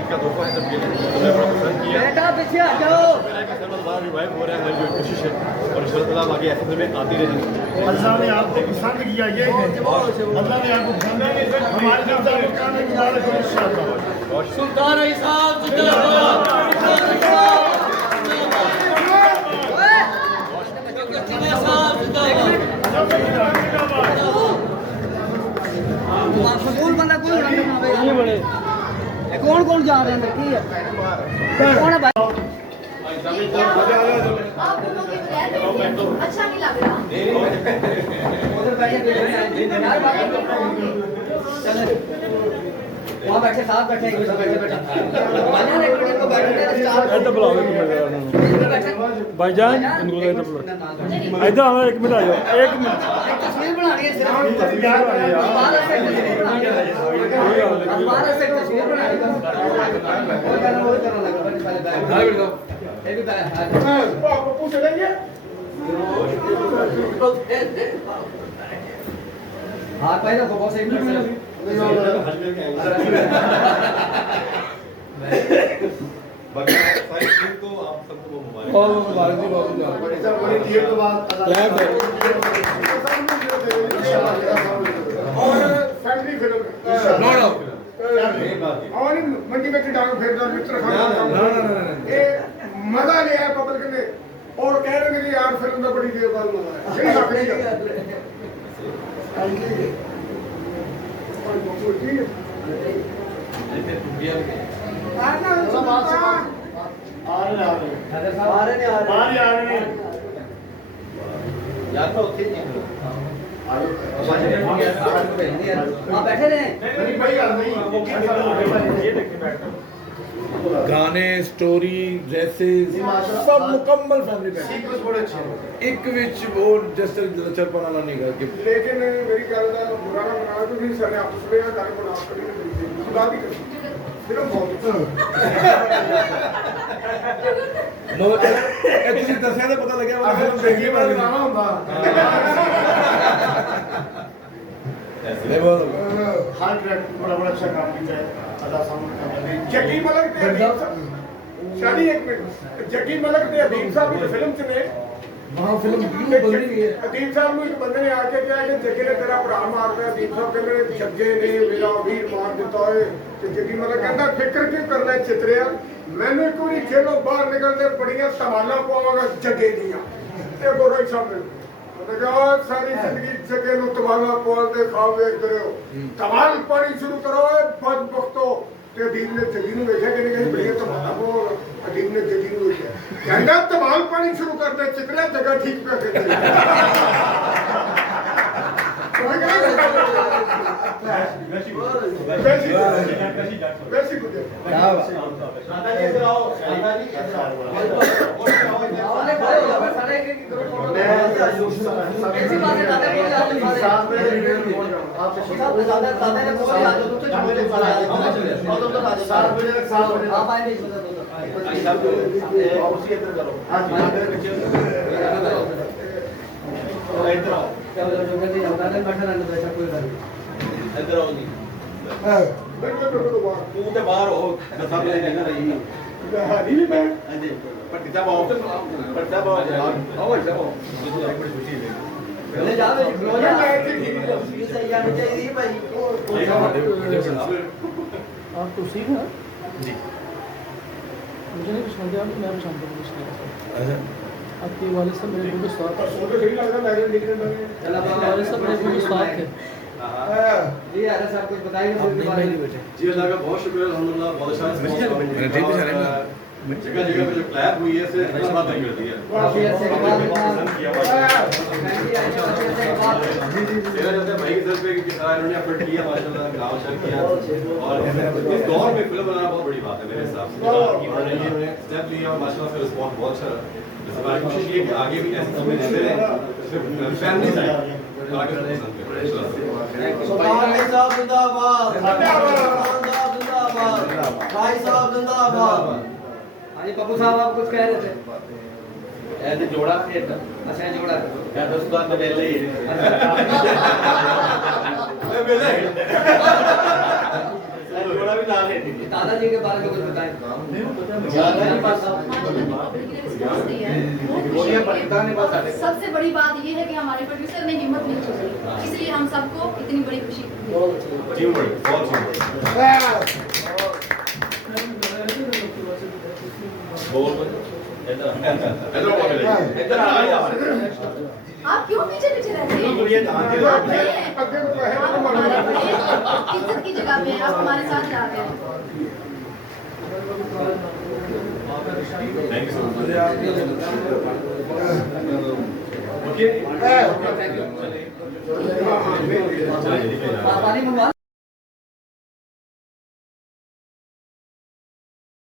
ईद का तोहफा है सबके लिए, तुमने बड़ा पसंद किया। बेटा पीछे आ जाओ। बार रिवाइव हो रहा है, हमारी जो कोशिश है और इंशाअल्लाह आगे ऐसी फिल्में आती रहेंगी। अल्लाह ने आपको पसंद किया, ये है अल्लाह ने आपको पसंद है, हमारे साथ ताल्लुक करने की बात है इंशाअल्लाह। सुल्तान राही साहब जिंदाबाद, सुल्तान राही साहब चीमा साहब जिंदाबाद। कौन बंदा कौन ये बड़े कौन कौन जा रहे हैं अंदर की है कौन है भाई? अच्छा नहीं लग रहा। वहाँ बैठे साथ बैठे एक बैठे भाईजान इनको इधर आओ, एक मिनट आ जाओ, एक मिनट। तस्वीर बनानी है सिर्फ हमारा से तस्वीर बनानी है। वो करना लगा पहले ये भी आपको पूछ लेंगे। हाँ पहले को बहुत सही तो आप सबको मुबारक। और फैमिली फिल्म और मंडी में टांग फेरना मित्र ये मजा लिया है पब्लिक ने और कह रहे हैं कि यार फिल्म में बड़ी देर बाद मजा है। यही हक नहीं बैठे रहे गाने, स्टोरी, ड्रेसेस सब मुकम्मल फैमिली पैक। एक विच वो जस्ट चरपन वाला नहीं कर के लेकिन मेरी गल दा बुरा ना मना तो नहीं सारे आपस में गाने को नाम करी खुदा भी कर फिल्म बहुत नो ए ਤੁਸੀਂ ਦੱਸਿਆ ਤਾਂ ਪਤਾ ਲੱਗਿਆ ਉਹ ਫਿਲਮ ਦੇਖੀ ਮੈਂ गाना ਹੁੰਦਾ हर ट्रैक बड़ा बड़ा अच्छा काम किया है अदा सामने का जग्गी मलक ते शादी एक मिनट जग्गी मलक ते अदीब साहब की फिल्म च ने वहां फिल्म क्यों बन रही है? अदीब साहब ਨੂੰ ਇੱਕ ਬੰਦੇ ਨੇ ਆ ਕੇ ਕਿਹਾ ਕਿ ਜੱਗੇ ਨੇ ਤੇਰਾ ਭਰਾ ਮਾਰਦਾ। ਅਦੀਬ ਸਾਹਿਬ ਕਹਿੰਦੇ ਨੇ ਜੱਗੇ ਨੇ ਮੇਰਾ ਵੀਰ ਮਾਰ ਦਿੱਤਾ ਓਏ ਤੇ ਜੱਗੀ ਮਲਕ ਕਹਿੰਦਾ ਫਿਕਰ ਕਿਉਂ ਕਰਨਾ ਚਿਤਰਿਆ, ਮੈਨੂੰ ਇੱਕ ਵਾਰੀ ਜੇਲੋਂ ਬਾਹਰ ਨਿਕਲਦੇ ਬੜੀਆਂ ਸਵਾਲਾਂ ਪਾਵਾਂਗਾ ਜੱਗੇ ਦੀਆਂ ਤੇ ਗੋਰਾ ਸਾਹਿਬ ਨੇ सारी जिंदगी जगह नु तमाला पालते खाओ देखते रहो तमाल पानी शुरू करो बद वक्तो ते अदीब ने जगी नु देखा कि नहीं बढ़िया तमाला पो अदीब ने जगी नु देखा कहंदा तमाल पानी शुरू कर दे चिकना जगह ठीक पे कर वैसी कुछ दादा जी इधर आओ दादा जी इधर आओ ऐसी बातें दादा बोले आप तू ते बाहर हो दसा मिले जगह रही हाली भी मैं पट्टा बाव पट्टा बाव आओ ऐसा बाव बड़ी खुशी है ले जा रे क्लोज है ये सही आनी चाहिए भाई आप तो सीख ना जी मुझे नहीं पसंद है मैं पसंद करता हूं। अच्छा आपके वाले साहब मेरे को स्वाद सो तो ठीक लग रहा है लेकिन चला वाले साहब मेरे को स्वाद थे जी यार साहब कुछ बताइए फिल्म के बारे में। जी अल्लाह का बहुत शुक्र अल्हम्दुलिल्लाह बहुत अच्छा जगह जगह पे जो क्लैप हुई है से इतना बात नहीं करती है मेरा जैसे भाई की तरफ पे किस तरह इन्होंने एफर्ट किया माशाल्लाह ग्राम शर किया और इस दौर में फिल्म बनाना बहुत बड़ी बात है मेरे हिसाब से इन्होंने स्टेप लिया और माशाल्लाह से रिस्पॉन्स बहुत अच्छा रहा। इस बार कोशिश की कि आगे भी ऐसी फिल्में देते रहें फैमिली साइड आगे पसंद करें सुल्तान साहब जिंदाबाद, जिंदाबाद, भाई साहब जिंदाबाद। हाँ जी पप्पू साहब आप कुछ कह रहे थे? ऐसे जोड़ा फिर अच्छा जोड़ा है तो सुधार में पहले ही जोड़ा भी दादाजी के बारे में कुछ बताएं। सबसे बड़ी बात ये है कि हमारे प्रोड्यूसर ने हिम्मत नहीं छोड़ी, इसलिए हम सबको इतनी बड़ी खुशी आप क्यों पीछे पीछे रहते हैं? आप हमारे बड़े इज्जत की जगह पे आप हमारे साथ जा रहे हैं। Thank you so much. Okay पानी मंगवा